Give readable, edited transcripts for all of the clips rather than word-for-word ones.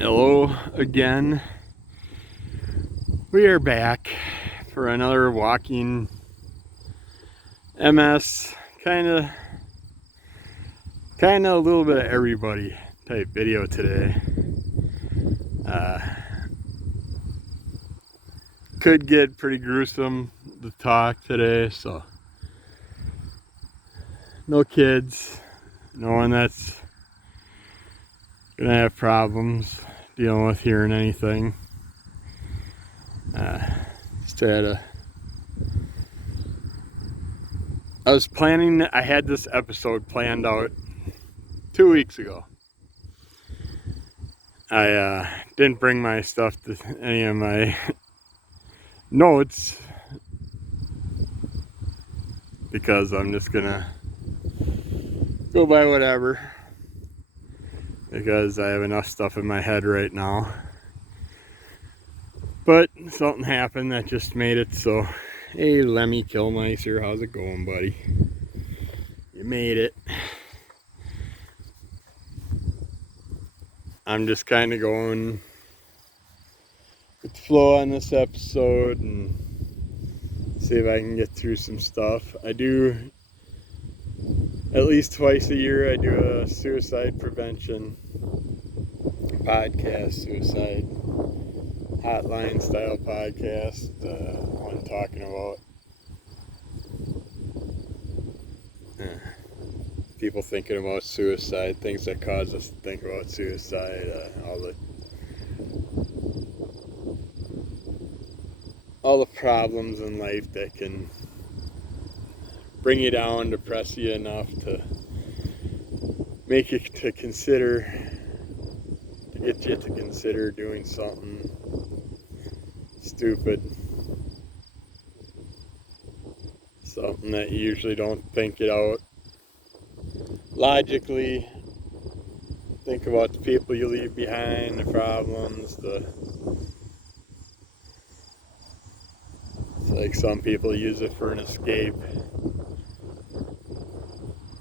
Hello again. We are back for another walking MS kind of a little bit of everybody type video today. Could get pretty gruesome to talk today, so no kids, no one that's gonna have problems dealing with hearing anything. Just I was planning, I had this episode planned out 2 weeks ago. I didn't bring my stuff to any of my notes because I'm just gonna go by whatever, because I have enough stuff in my head right now. But something happened that just made it so, hey Lemmy Killmeister, how's it going, buddy? You made it. I'm just kind of going with the flow on this episode and see if I can get through some stuff. I do, at least twice a year, I do a suicide prevention podcast, suicide hotline style podcast. One talking about people thinking about suicide, things that cause us to think about suicide, all the problems in life that can bring you down, depress you enough to make you to consider, to get you to consider doing something stupid, something that you usually don't think it out logically. Think about the people you leave behind, the problems, it's like some people use it for an escape,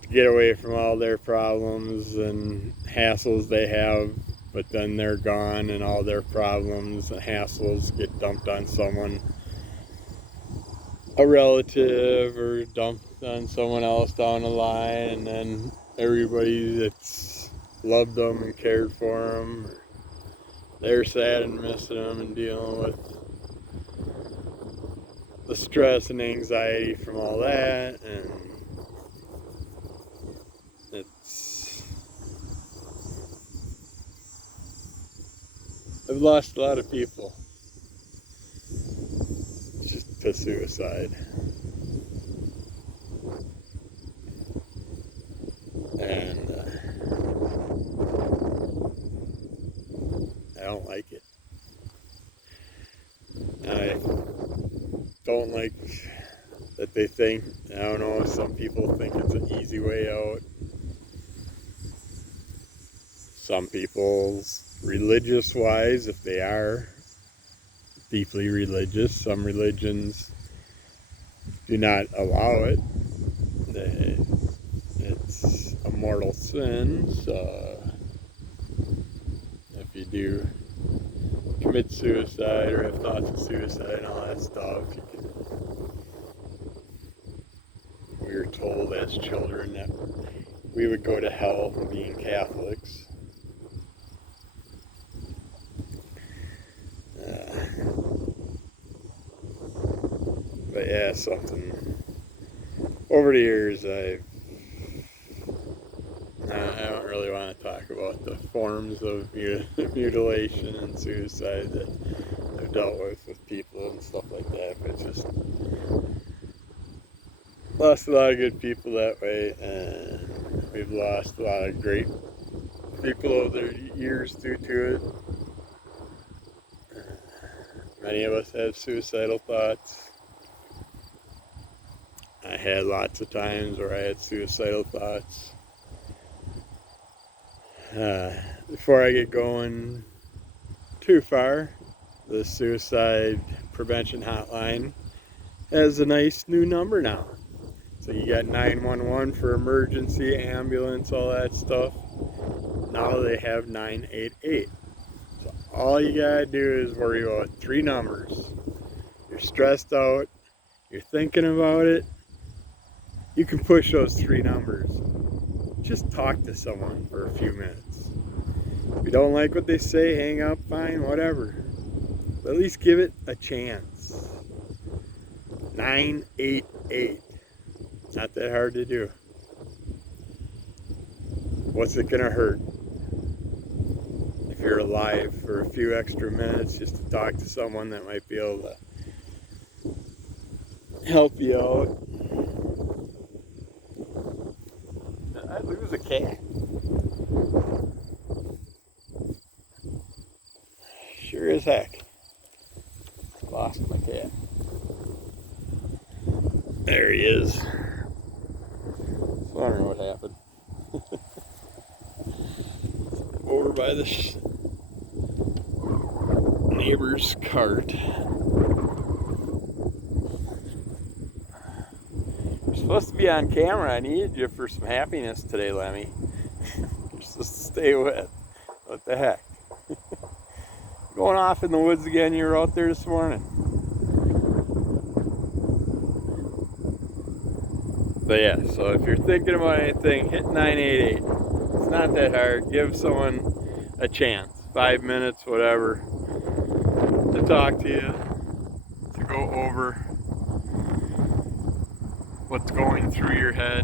to get away from all their problems and hassles they have, but then they're gone and all their problems and hassles get dumped on someone, a relative, or dumped on someone else down the line, and then everybody that's loved them and cared for them, they're sad and missing them and dealing with the stress and anxiety from all that, and I've lost a lot of people just to suicide, and I don't like it. I don't like that they think, I don't know, some people think it's an easy way out. Some people's religious wise, if they are deeply religious, some religions do not allow it. It's a mortal sin, so if you do commit suicide or have thoughts of suicide and all that stuff, we were told as children that we would go to hell being Catholics. But yeah, something over the years I don't really want to talk about the forms of mutilation and suicide that I've dealt with people and stuff like that, but it's just lost a lot of good people that way, and we've lost a lot of great people over the years due to it. Many of us have suicidal thoughts. I had lots of times where I had suicidal thoughts. Before I get going too far, the suicide prevention hotline has a nice new number now. So you got 911 for emergency, ambulance, all that stuff. Now they have 988. All you gotta do is worry about 3 numbers. You're stressed out, you're thinking about it, you can push those 3 numbers. Just talk to someone for a few minutes. If you don't like what they say, hang up, fine, whatever. But at least give it a chance. 988. Not that hard to do. What's it gonna hurt? If you're alive for a few extra minutes just to talk to someone that might be able to help you out. I'd lose a cat. Sure as heck. Lost my cat. There he is. I was wondering what happened. Over by the neighbor's cart. You're supposed to be on camera. I needed you for some happiness today, Lemmy. You're supposed to stay with. What the heck? Going off in the woods again. You were out there this morning. But yeah, so if you're thinking about anything, hit 988. It's not that hard. Give someone a chance. 5 minutes, whatever, to talk to you, to go over what's going through your head,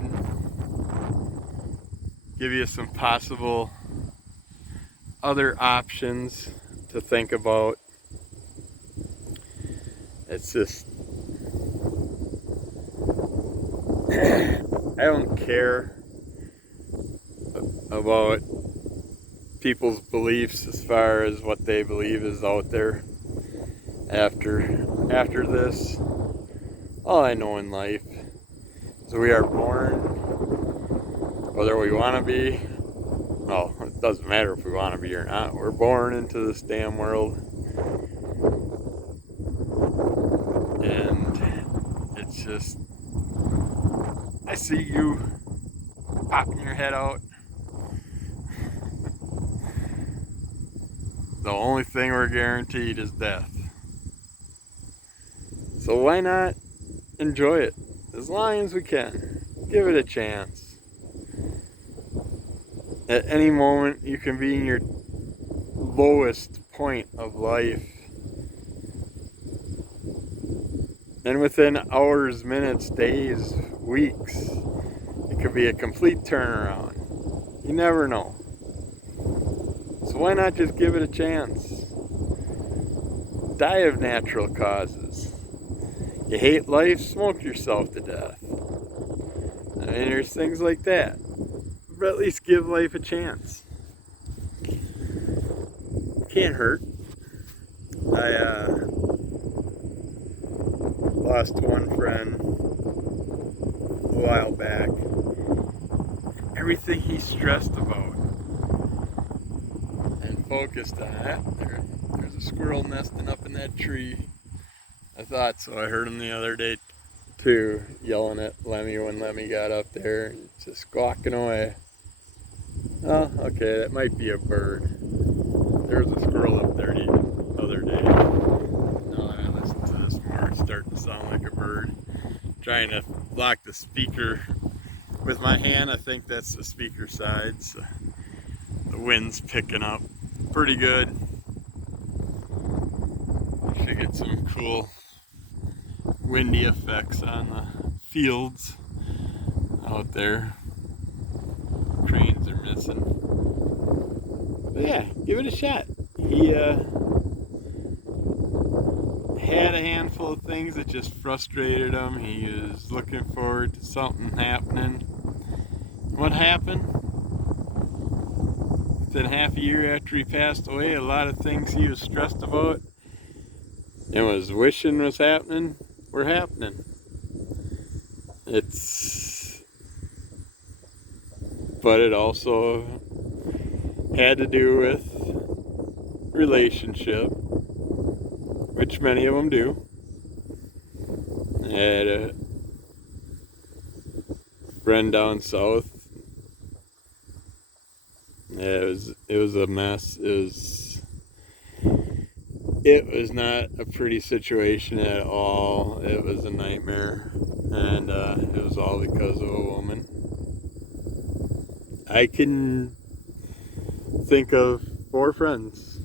give you some possible other options to think about. It's just, I don't care about people's beliefs as far as what they believe is out there after this. All I know in life is we are born, whether we want to be, well, it doesn't matter if we want to be or not, we're born into this damn world. And it's just, I see you popping your head out. The only thing we're guaranteed is death. So why not enjoy it as long as we can? Give it a chance. At any moment you can be in your lowest point of life. And within hours, minutes, days, weeks, it could be a complete turnaround. You never know. So why not just give it a chance? Die of natural causes. You hate life, smoke yourself to death. I mean, there's things like that. But at least give life a chance. Can't hurt. I lost one friend a while back. Everything he stressed about and focused on it. There's a squirrel nesting up in that tree. I thought so. I heard him the other day too, yelling at Lemmy when Lemmy got up there, just squawking away. Oh, okay, that might be a bird. There was a squirrel up there the other day. Now that I listen to this more, it's starting to sound like a bird. Trying to lock the speaker with my hand. I think that's the speaker side. So the wind's picking up pretty good. Should get some cool windy effects on the fields out there. Cranes are missing. But yeah, give it a shot. He had a handful of things that just frustrated him. He was looking forward to something happening. What happened? Within half a year after he passed away, a lot of things he was stressed about and was wishing was happening were happening. But it also had to do with relationship, which many of them do. I had a friend down south. It was a mess. It It was not a pretty situation at all. It was a nightmare, and it was all because of a woman. I can think of 4 friends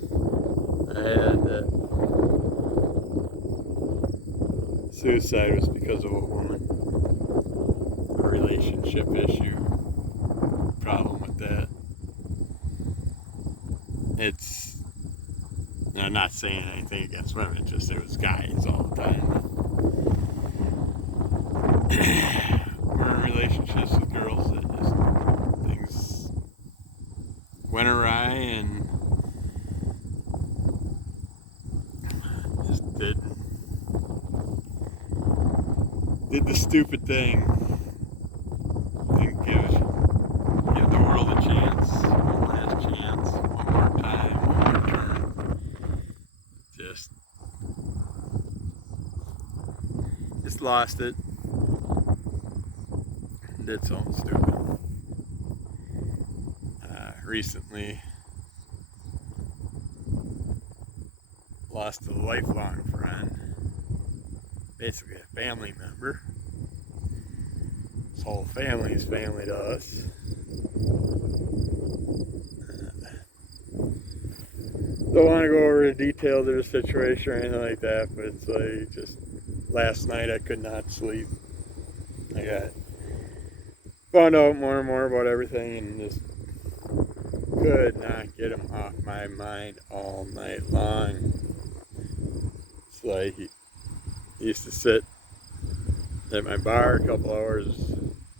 I had that suicide was because of a woman. A relationship issue. Problem with that. I'm not saying anything against women, it's just it was guys all the time. We're in relationships with girls that just things went awry and just did the stupid thing. Didn't give the world a chance, one last chance, one more time, one more turn. Just lost it. Did something stupid. Recently lost a lifelong friend, basically a family member. This whole family is family to us. Don't want to go over the details of the situation or anything like that, but it's like just last night I could not sleep. I found out more and more about everything and just could not get him off my mind all night long. It's like he used to sit at my bar a couple hours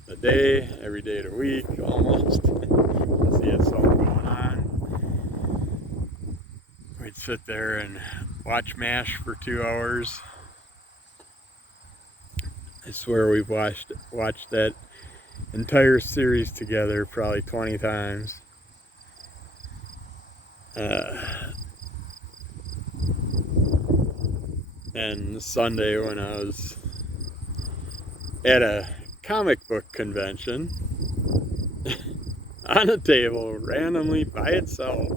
a day, every day of the week almost. Because he had something going on. We'd sit there and watch MASH for 2 hours. I swear we've watched that entire series together probably 20 times. And Sunday when I was at a comic book convention on a table randomly by itself,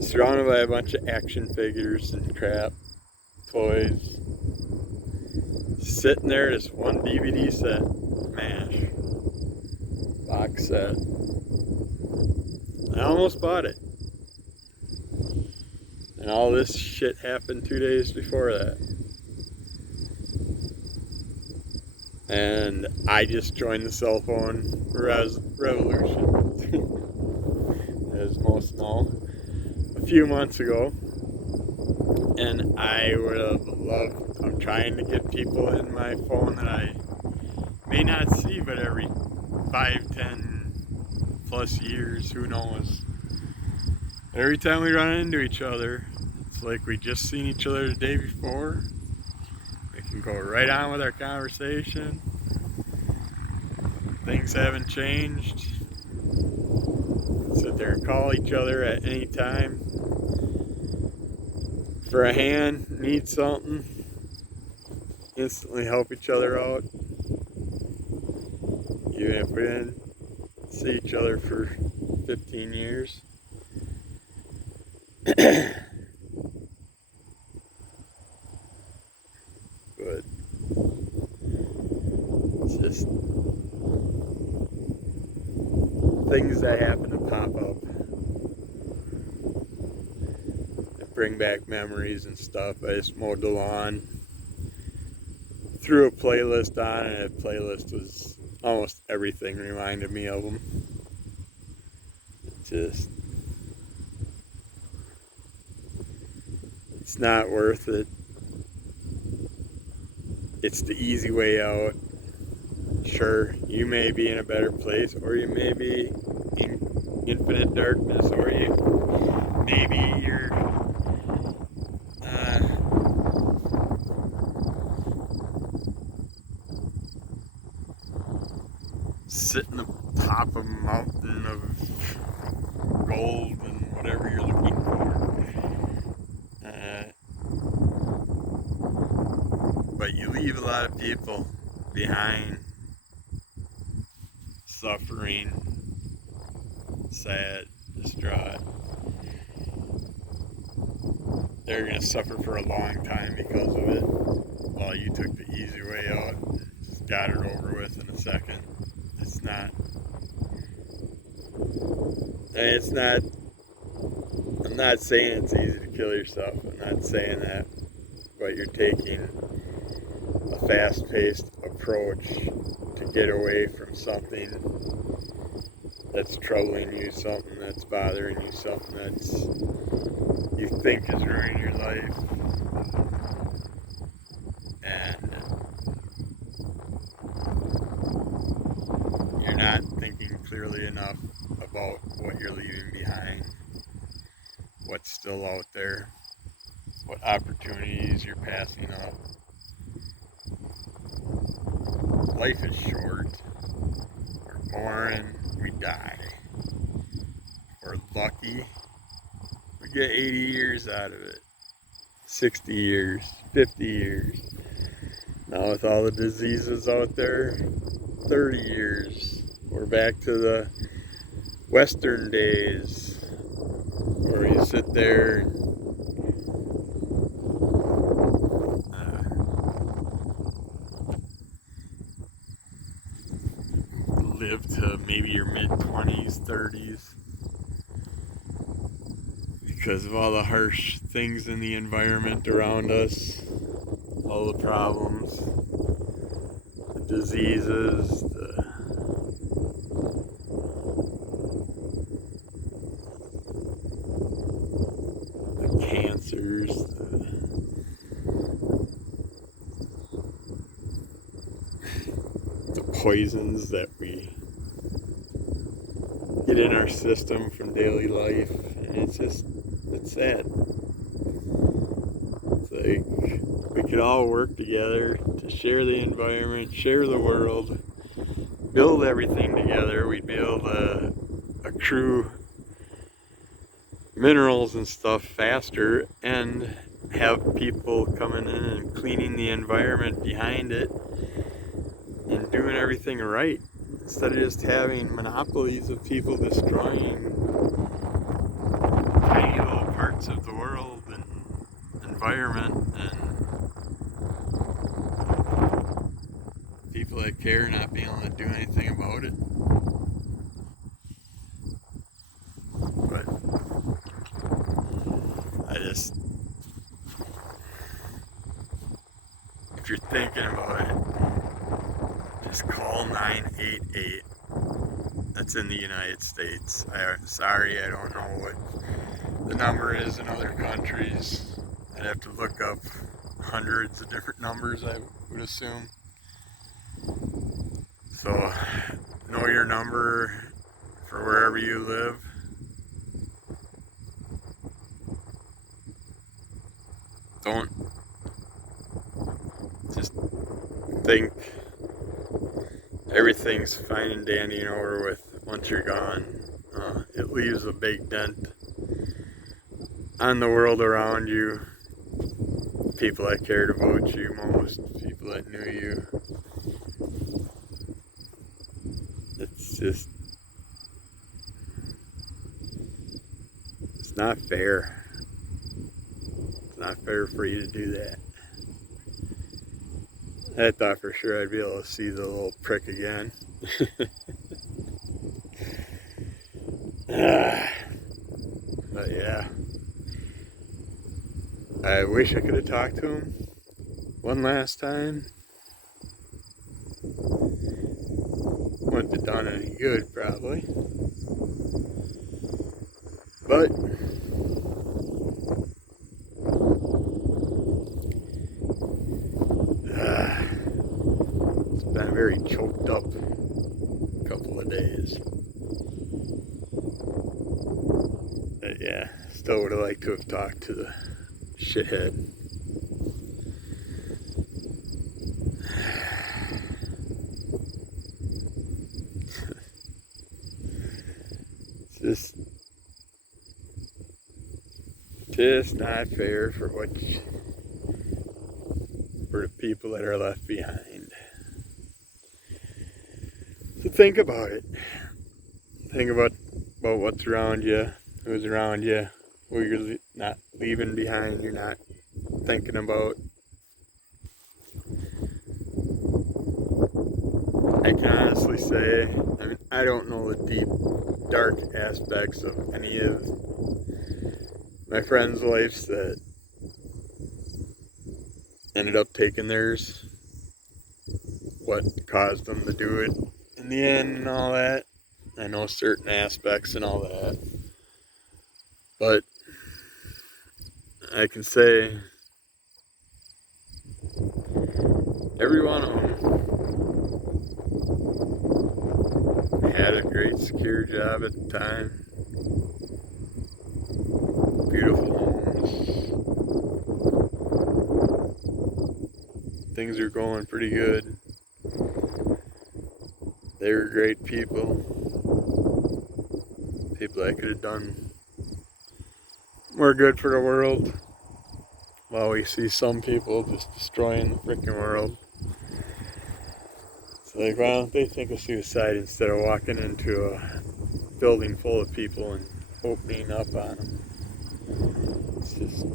surrounded by a bunch of action figures and crap, toys, sitting there, this one DVD set, MASH box set. I almost bought it. And all this shit happened 2 days before that. And I just joined the cell phone revolution, as most know, a few months ago. And I would have loved, I'm trying to get people in my phone that I may not see, but every 5, 10 plus years, who knows. Every time we run into each other, it's like we just seen each other the day before. We can go right on with our conversation. Things haven't changed. Sit there and call each other at any time. For a hand, need something, instantly help each other out. Even if we didn't see each other for 15 years. But it's just things that happen to pop up that bring back memories and stuff. I just mowed the lawn, threw a playlist on, and that playlist was almost everything reminded me of them. It's not worth it. It's the easy way out. Sure, you may be in a better place, or you may be in infinite darkness, or maybe you're sitting atop a mountain of gold and whatever you're looking for. But you leave a lot of people behind, suffering, sad, distraught. They're going to suffer for a long time because of it, while you took the easy way out and just got it over with in a second. It's not, I'm not saying it's easy to kill yourself. I'm not saying that, but you're taking a fast-paced approach to get away from something that's troubling you, something that's bothering you, something that's you think is ruining your life, and you're not thinking clearly enough about what you're leaving behind, what's still out there, what opportunities you're passing up. Life is short. We're born, we die. We're lucky, we get 80 years out of it, 60 years, 50 years. Now with all the diseases out there, 30 years. We're back to the Western days where you sit there and live to maybe your mid-20s, 30s. Because of all the harsh things in the environment around us, all the problems, the diseases, the cancers, the poisons that we get in our system from daily life. And it's sad. It's like we could all work together to share the environment, share the world, build everything together. We'd be able to accrue minerals and stuff faster and have people coming in and cleaning the environment behind it and doing everything right, instead of just having monopolies of people destroying tiny little parts of the world and environment, and people that care not being able to do anything about it. But if you're thinking about it, just call 988. That's in the United States. Sorry, I don't know what the number is in other countries. I'd have to look up hundreds of different numbers, I would assume. So, know your number for wherever you live. Don't just think everything's fine and dandy and over with once you're gone. It leaves a big dent on the world around you, people that cared about you most, people that knew you. It's not fair. It's not fair for you to do that. I thought for sure I'd be able to see the little prick again. But yeah, I wish I could have talked to him one last time. Wouldn't have done any good, probably. But it's been a very choked up couple of days. But yeah, still would have liked to have talked to the shithead. It's just not fair for the people that are left behind. So think about it. Think about about what's around you, who's around you, who you're not leaving behind, you're not thinking about. I can honestly say, I mean, I don't know the deep, dark aspects of any of my friends' lives that ended up taking theirs, what caused them to do it in the end and all that. I know certain aspects and all that. But I can say every one of them had a great secure job at the time. Beautiful homes. Things are going pretty good. They were great people. People that could have done more good for the world. While we see some people just destroying the freaking world. It's like, why don't they think of suicide instead of walking into a building full of people and opening up on them? It's just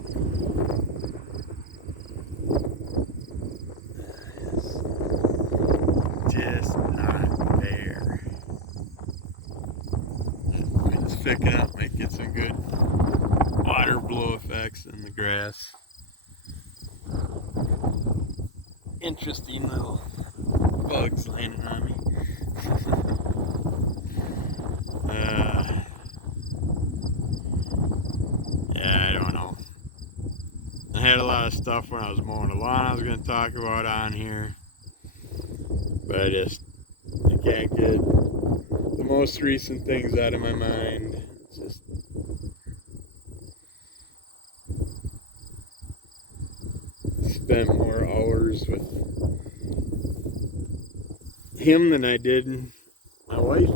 not fair. That wind's picking up, might get some good water blow effects in the grass. Interesting little bugs landing on me. Yeah, I don't know. I had a lot of stuff when I was mowing the lawn I was going to talk about on here, but I can't get the most recent things out of my mind. It's just spent more hours with him than I did my wife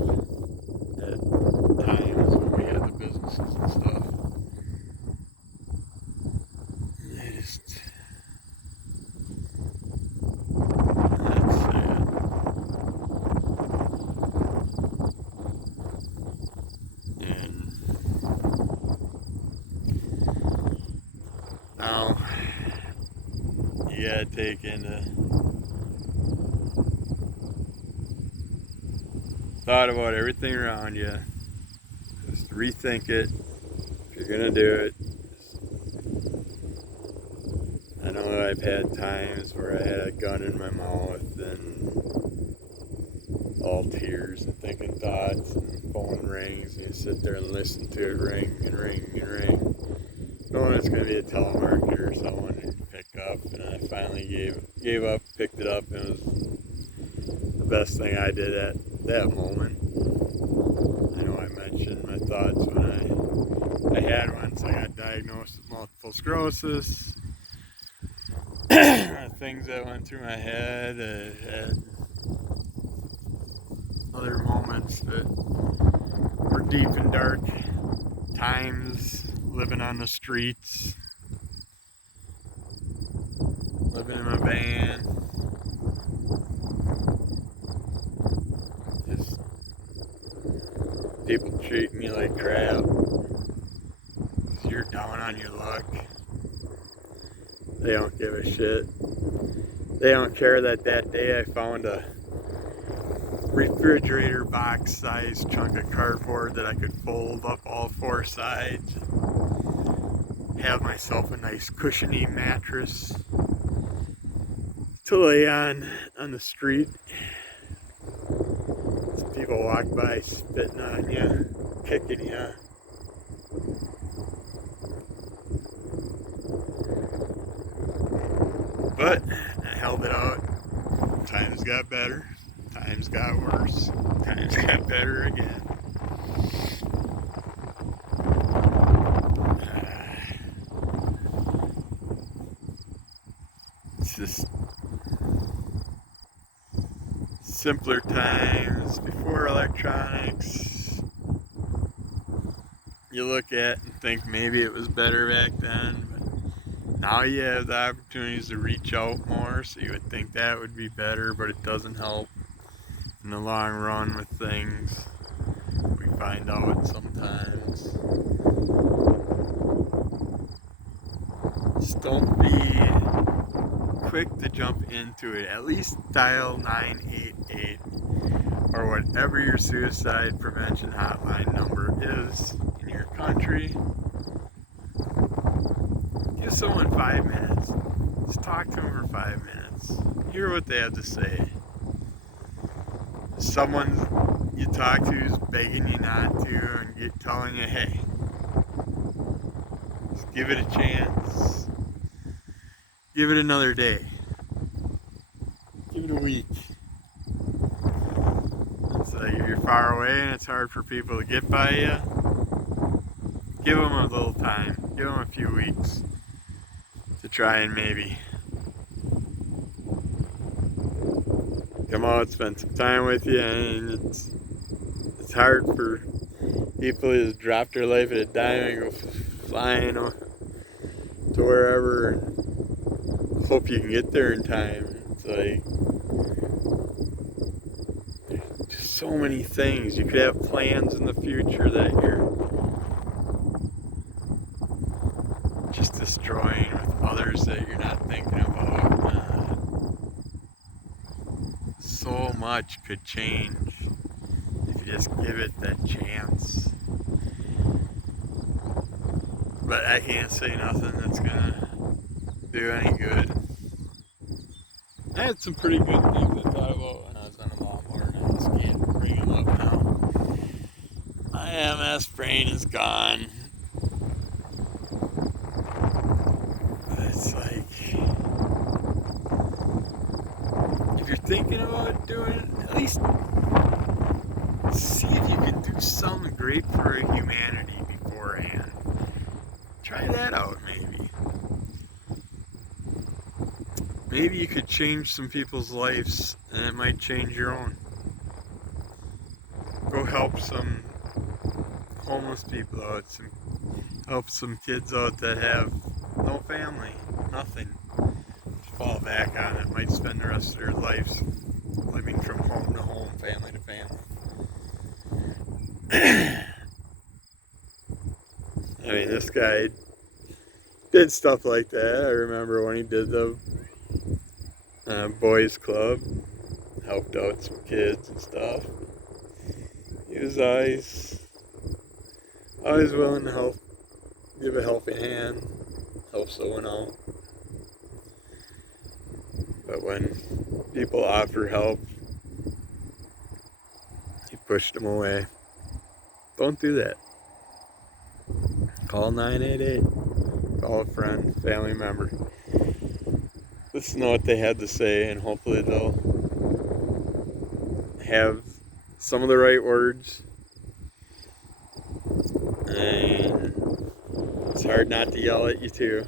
at times when we had the businesses and stuff. That's sad. And now you gotta take into thought about everything around you. Just rethink it. If you're gonna do it. I know I've had times where I had a gun in my mouth and all tears and thinking thoughts, and phone rings and you sit there and listen to it ring and ring and ring, knowing it's going to be a telemarketer or someone to pick up. And I finally gave up, picked it up, and it was the best thing I did at that moment. I know I mentioned my thoughts when I had once I got diagnosed with multiple sclerosis. Things that went through my head. I had other moments that were deep and dark times, living on the streets, living in my van, just people treating me like crap. You're down on your luck. They don't give a shit. They don't care that day I found a refrigerator box size chunk of cardboard that I could fold up all four sides, have myself a nice cushiony mattress to lay on the street. Some people walk by spitting on you, kicking you. But I held it out. Times got better. Times got worse. Times got better again. It's just simpler times before electronics. You look at and think maybe it was better back then, but now you have the opportunities to reach out more, so you would think that would be better, but it doesn't help in the long run with things. We find find out sometimes. Just don't be quick to jump into it. At least dial 988 or whatever your suicide prevention hotline number is in your country. Give someone 5 minutes. Just talk to them for 5 minutes. Hear what they have to say. Someone you talk to is begging you not to and telling you, hey, just give it a chance. Give it another day. Give it a week. It's like if you're far away and it's hard for people to get by you, give them a little time. Give them a few weeks to try and maybe come out, spend some time with you. And it's hard for people to just drop their life at a dime and go flying to wherever and hope you can get there in time. It's like there's just so many things. You could have plans in the future that you're just destroying with others that you're not thinking about. So much could change if you just give it that chance. But I can't say nothing that's gonna do any good. I had some pretty good things I thought about when I was on a lawnmower, and I just can't bring them up now. My MS brain is gone. But it's like, if you're thinking about doing it, at least see if you can do something great for humanity beforehand. Try that out, maybe. Maybe you could change some people's lives, and it might change your own. Go help some homeless people out, help some kids out that have no family, nothing to fall back on. It might spend the rest of their lives living from home to home, family to family. I mean, this guy did stuff like that. I remember when he did the boys club, helped out some kids and stuff. He was always willing to help, give a helping hand, help someone out. But when people offer help, he pushed them away. Don't do that. Call 988. Call a friend, family member. Listen to what they had to say, and hopefully they'll have some of the right words. And it's hard not to yell at you too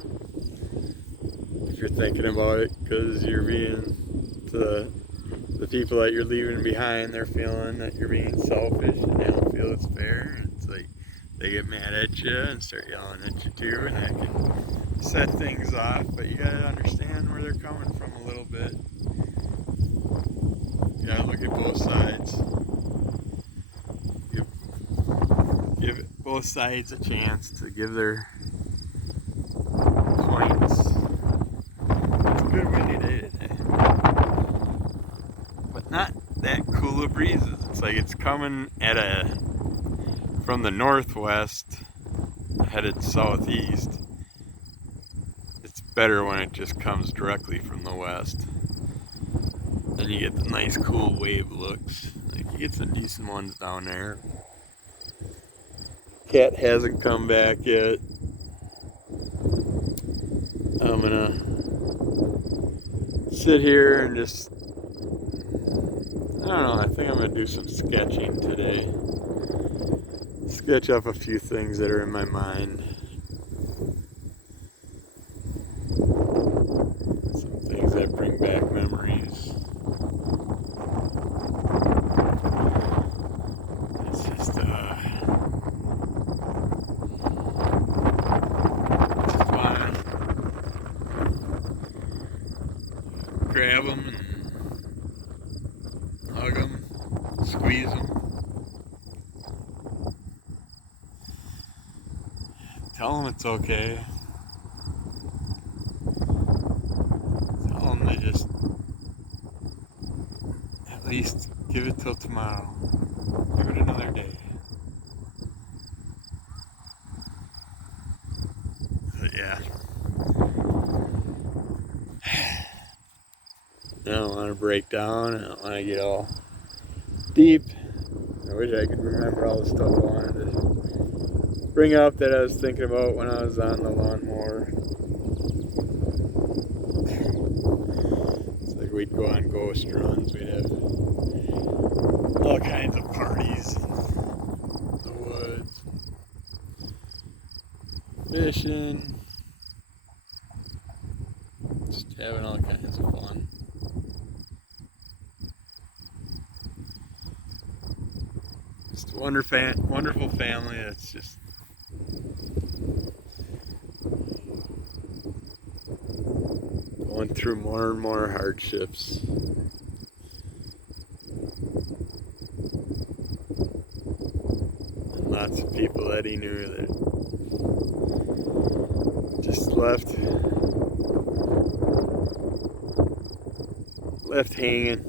if you're thinking about it, because you're being the people that you're leaving behind, they're feeling that you're being selfish and they don't feel it's fair. And it's like they get mad at you and start yelling at you too, and that can set things off. But you gotta understand where they're coming from a little bit. You gotta look at both sides. Give both sides a chance to give their points. It's a good windy day today. But not that cool of breezes. It's like it's coming from the northwest, headed southeast. It's better when it just comes directly from the west. Then you get the nice cool wave looks. Like you get some decent ones down there. Cat hasn't come back yet. I'm gonna sit here and just, I don't know, I think I'm gonna do some sketching today. Sketch up a few things that are in my mind. Some things that bring back memories. It's just, grab them and hug them, squeeze them, Tell them it's okay. Tell them to just at least give it till tomorrow. Give it another day. But yeah. I don't want to break down. I don't want to get all deep. I wish I could remember all the stuff I wanted to bring up that I was thinking about when I was on the lawnmower. It's like we'd go on ghost runs. We'd have all kinds of parties in the woods, fishing, just having all kinds of fun. Just a wonderful family that's just going through more and more hardships. And lots of people that he knew that just left hanging.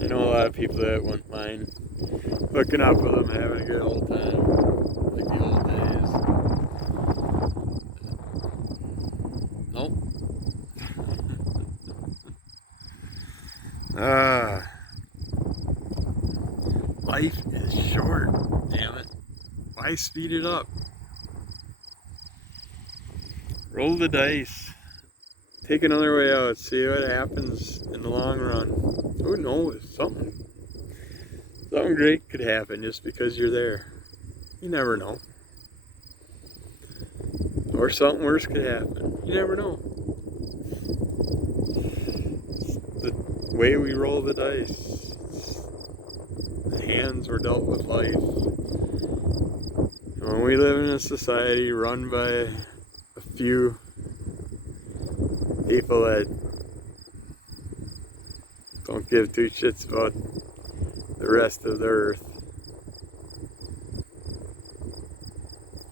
I know a lot of people that wouldn't mind hooking up with them, having a good old time, like the old days. Nope. Life is short, damn it. Why speed it up? Roll the dice. Take another way out. See what happens in the long run. Who knows? Something great could happen just because you're there. You never know. Or something worse could happen. You never know. It's the way we roll the dice. The hands we're dealt with life. And when we live in a society run by a few people that don't give two shits about the rest of the earth.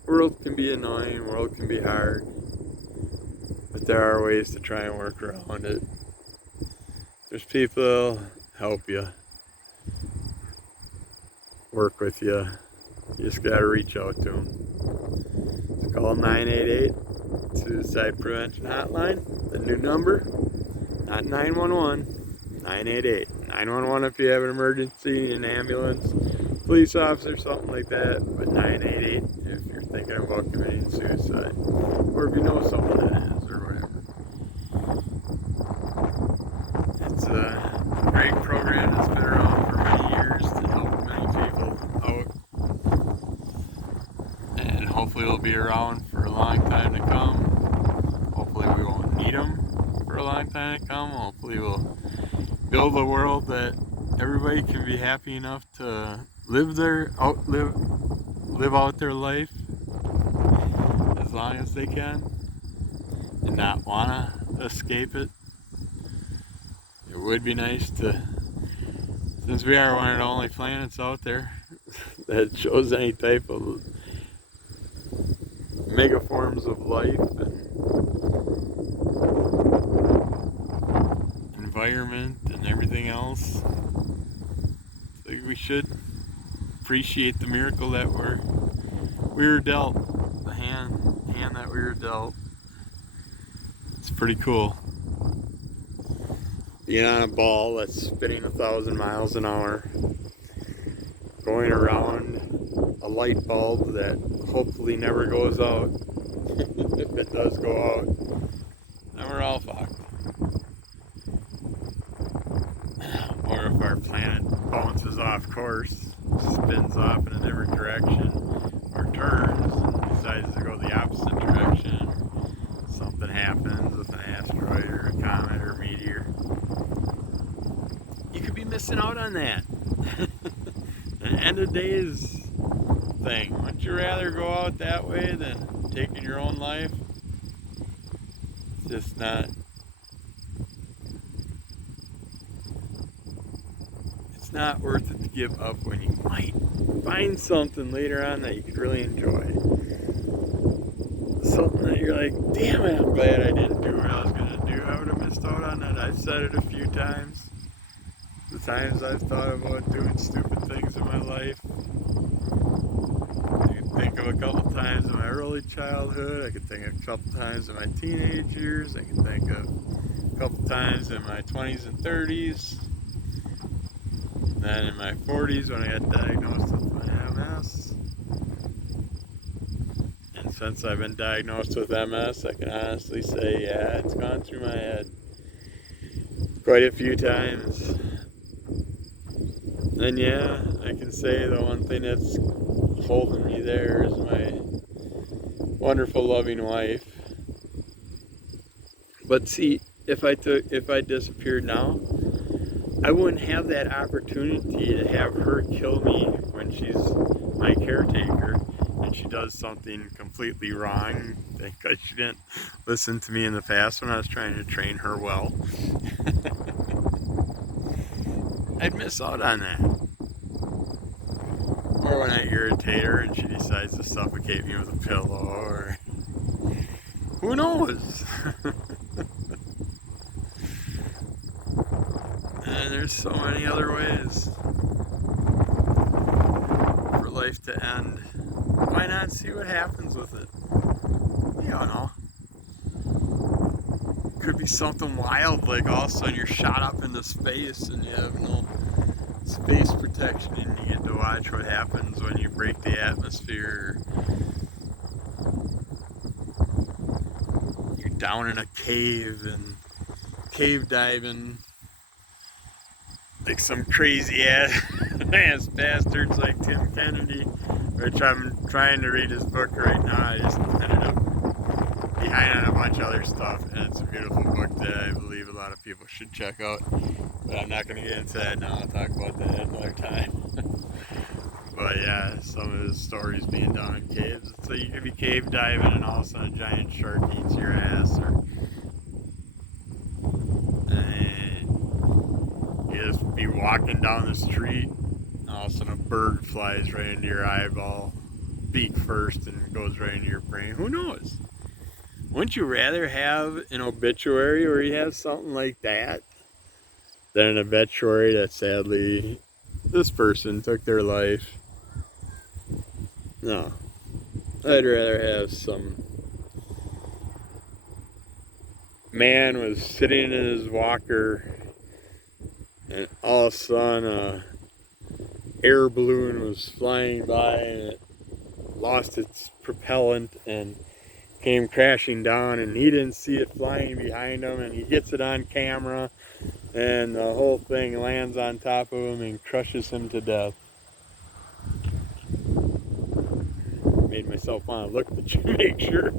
World can be annoying, world can be hard, but there are ways to try and work around it. There's people that'll help you, work with you. You just gotta reach out to them. Just call 988 Suicide Prevention Hotline, the new number, not 911. 988. 911 if you have an emergency, an ambulance, police officer, something like that. But 988 if you're thinking about committing suicide. Or if you know someone that is, or whatever. It's a great program that's been around for many years to help many people out. And hopefully it'll be around for a long time to come. Hopefully we won't need them for a long time to come. Hopefully we'll build a world that everybody can be happy enough to live out their life as long as they can and not wanna escape it. It would be nice to, since we are one of the only planets out there that shows any type of mega forms of life and environment and everything else. So we should appreciate the miracle that we were dealt, the hand that we were dealt. It's pretty cool. Being on a ball that's spinning 1,000 miles an hour, going around a light bulb that hopefully never goes out. If it does go out, then we're all fucked. Or if our planet bounces off course, spins off in a different direction, or turns and decides to go the opposite direction, something happens with an asteroid or a comet or a meteor, you could be missing out on that. An end of days thing. Wouldn't you rather go out that way than taking your own life? It's just not. It's not worth it to give up when you might find something later on that you could really enjoy. something that you're like, damn it, I'm glad I didn't do what I was going to do. I would have missed out on that. I've said it a few times. The times I've thought about doing stupid things in my life. I can think of a couple times in my early childhood. I can think of a couple times in my teenage years. I can think of a couple times in my 20s and 30s. And then in my 40s when I got diagnosed with my MS. And since I've been diagnosed with MS, I can honestly say, yeah, it's gone through my head quite a few times. And yeah, I can say the one thing that's holding me there is my wonderful, loving wife. But see, if I disappeared now, I wouldn't have that opportunity to have her kill me when she's my caretaker and she does something completely wrong because she didn't listen to me in the past when I was trying to train her well. I'd miss out on that. Or when I irritate her and she decides to suffocate me with a pillow, or who knows? And there's so many other ways for life to end. Why not see what happens with it? You don't know. Could be something wild, like all of a sudden you're shot up into space and you have no space protection and you get to watch what happens when you break the atmosphere. You're down in a cave and cave diving like some crazy ass bastards like Tim Kennedy, which I'm trying to read his book right now. I just ended up behind on a bunch of other stuff, and it's a beautiful book that I believe a lot of people should check out. But I'm not going to get into that now. I'll talk about that another time. But yeah, some of his stories being down in caves. So you could be cave diving and all of a sudden a giant shark eats your ass, or you just be walking down the street and all of a sudden a bird flies right into your eyeball, beak first, and goes right into your brain. Who knows? Wouldn't you rather have an obituary where you have something like that than an obituary that sadly this person took their life? No. I'd rather have some man was sitting in his walker and all of a sudden a air balloon was flying by and it lost its propellant and came crashing down, and he didn't see it flying behind him, and he gets it on camera and the whole thing lands on top of him and crushes him to death. Made myself want to look to make sure.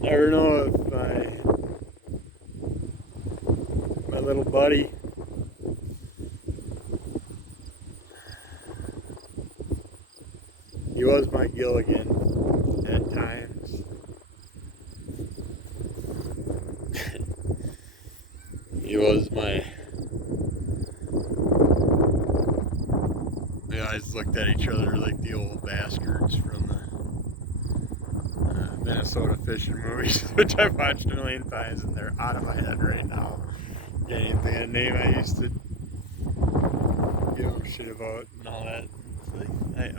Never know if my little buddy he was my Gilligan at times. He was my... We always looked at each other like the old bastards from the Minnesota fishing movies, which I've watched a million times and they're out of my head right now. Can't even think of the name I used to give them shit about and all that. It's like,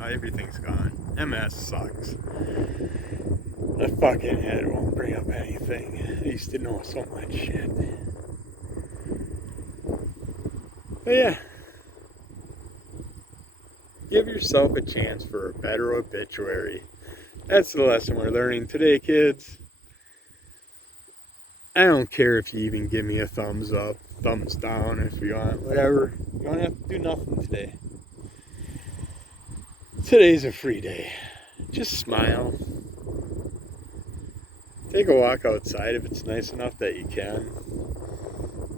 everything's gone. MS sucks. My fucking head won't bring up anything. I used to know so much shit. But yeah. Give yourself a chance for a better obituary. That's the lesson we're learning today, kids. I don't care if you even give me a thumbs up, thumbs down if you want, whatever. You don't have to do nothing today. Today's a free day. Just smile. Take a walk outside if it's nice enough that you can.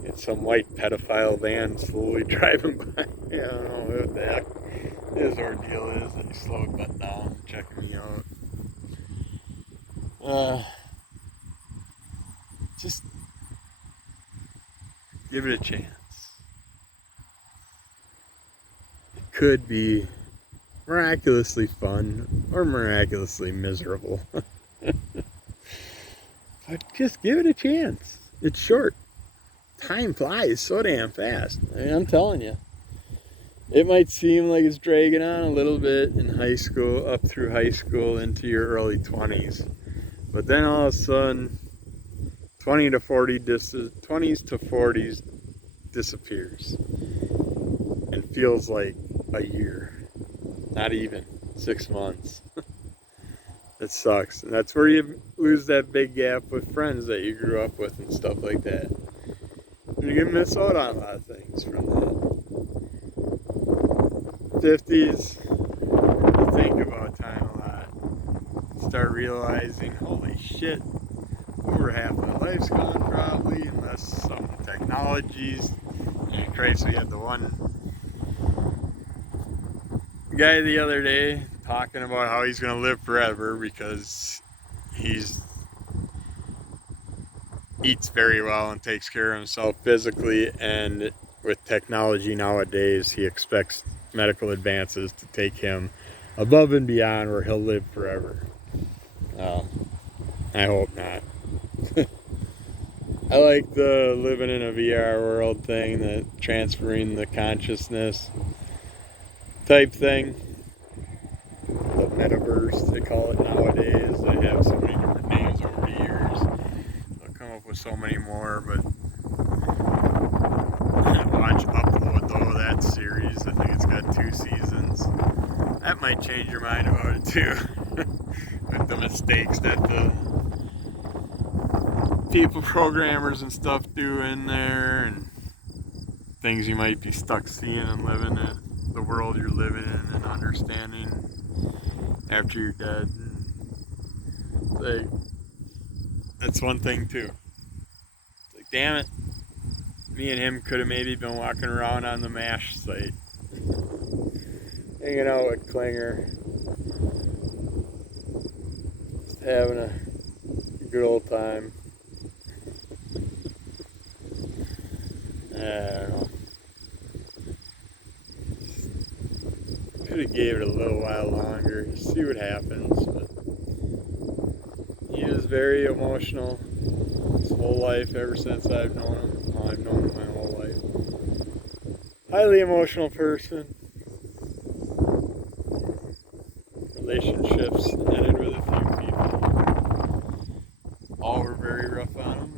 Get some white pedophile van slowly driving by. I don't know what the heck his ordeal is that he slowed that down, checking me out. Just give it a chance. It could be miraculously fun or miraculously miserable. But just give it a chance. It's short. Time flies so damn fast. I mean, I'm telling you. It might seem like it's dragging on a little bit in high school, up through high school into your early 20s. But then all of a sudden, 20s to 40s disappears and feels like a year. Not even 6 months. It sucks. And that's where you lose that big gap with friends that you grew up with and stuff like that. You're gonna miss out on a lot of things from that. 50s, you think about time a lot. Start realizing, holy shit, over half my life's gone probably, unless some technologies. And Christ, we had the one guy the other day talking about how he's gonna live forever because he's eats very well and takes care of himself physically, and with technology nowadays he expects medical advances to take him above and beyond where he'll live forever. I hope not. I like the living in a VR world thing, the transferring the consciousness type thing. The metaverse, they call it nowadays. They have so many different names over the years. They'll come up with so many more, but watch Upload though, that series. I think it's got 2 seasons. That might change your mind about it too. With the mistakes that the people, programmers and stuff do in there, and things you might be stuck seeing and living in the world you're living in and understanding after you're dead. Like, that's one thing too. Like, damn it, me and him could have maybe been walking around on the MASH site, hanging out with Klinger, just having a good old time. I don't know. Could have gave it a little while longer, see what happens. But he was very emotional his whole life, ever since I've known him. Well, I've known him my whole life. Highly emotional person. Relationships ended with a few people. All were very rough on him.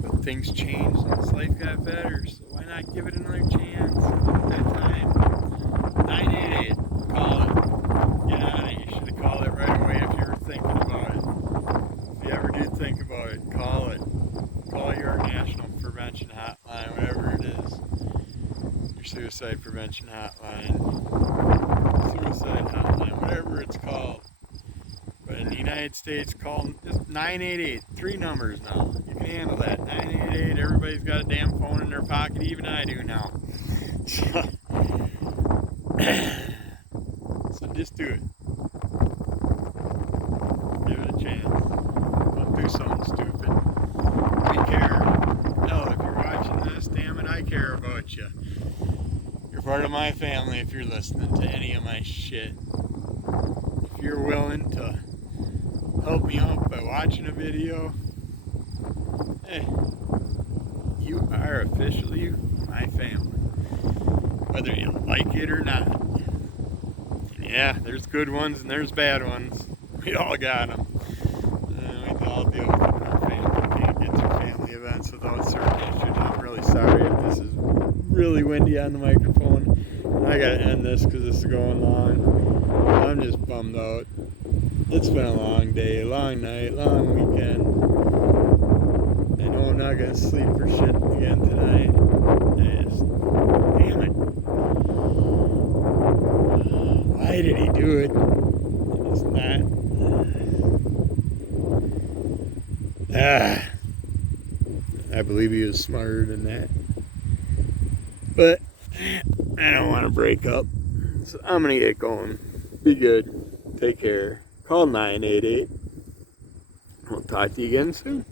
But things changed and his life got better, so why not give it another chance at that time? 988, call it. Get on it. You should have called it right away if you were thinking about it. If you ever do think about it, call it. Call your national prevention hotline, whatever it is. Your suicide prevention hotline, suicide hotline, whatever it's called. But in the United States, call just 988. 3 numbers now. You can handle that. 988. Everybody's got a damn phone in their pocket. Even I do now. So just do it. Give it a chance. Don't do something stupid. We care. Hell, if you're watching this, damn it, I care about you. You're part of my family if you're listening to any of my shit. If you're willing to help me out by watching a video, hey, you are officially my family, whether you like it or not. And yeah, there's good ones and there's bad ones. We all got them. We all deal with them in our family. Can't get to family events without certain issues. I'm really sorry if this is really windy on the microphone. I gotta end this because this is going long. I'm just bummed out. It's been a long day, long night, long weekend. I know I'm not gonna sleep for shit again tonight. Damn it. Why did he do it? It's not. I believe he was smarter than that. But I don't want to break up. So I'm gonna get going. Be good. Take care. Call 988. We'll talk to you again soon.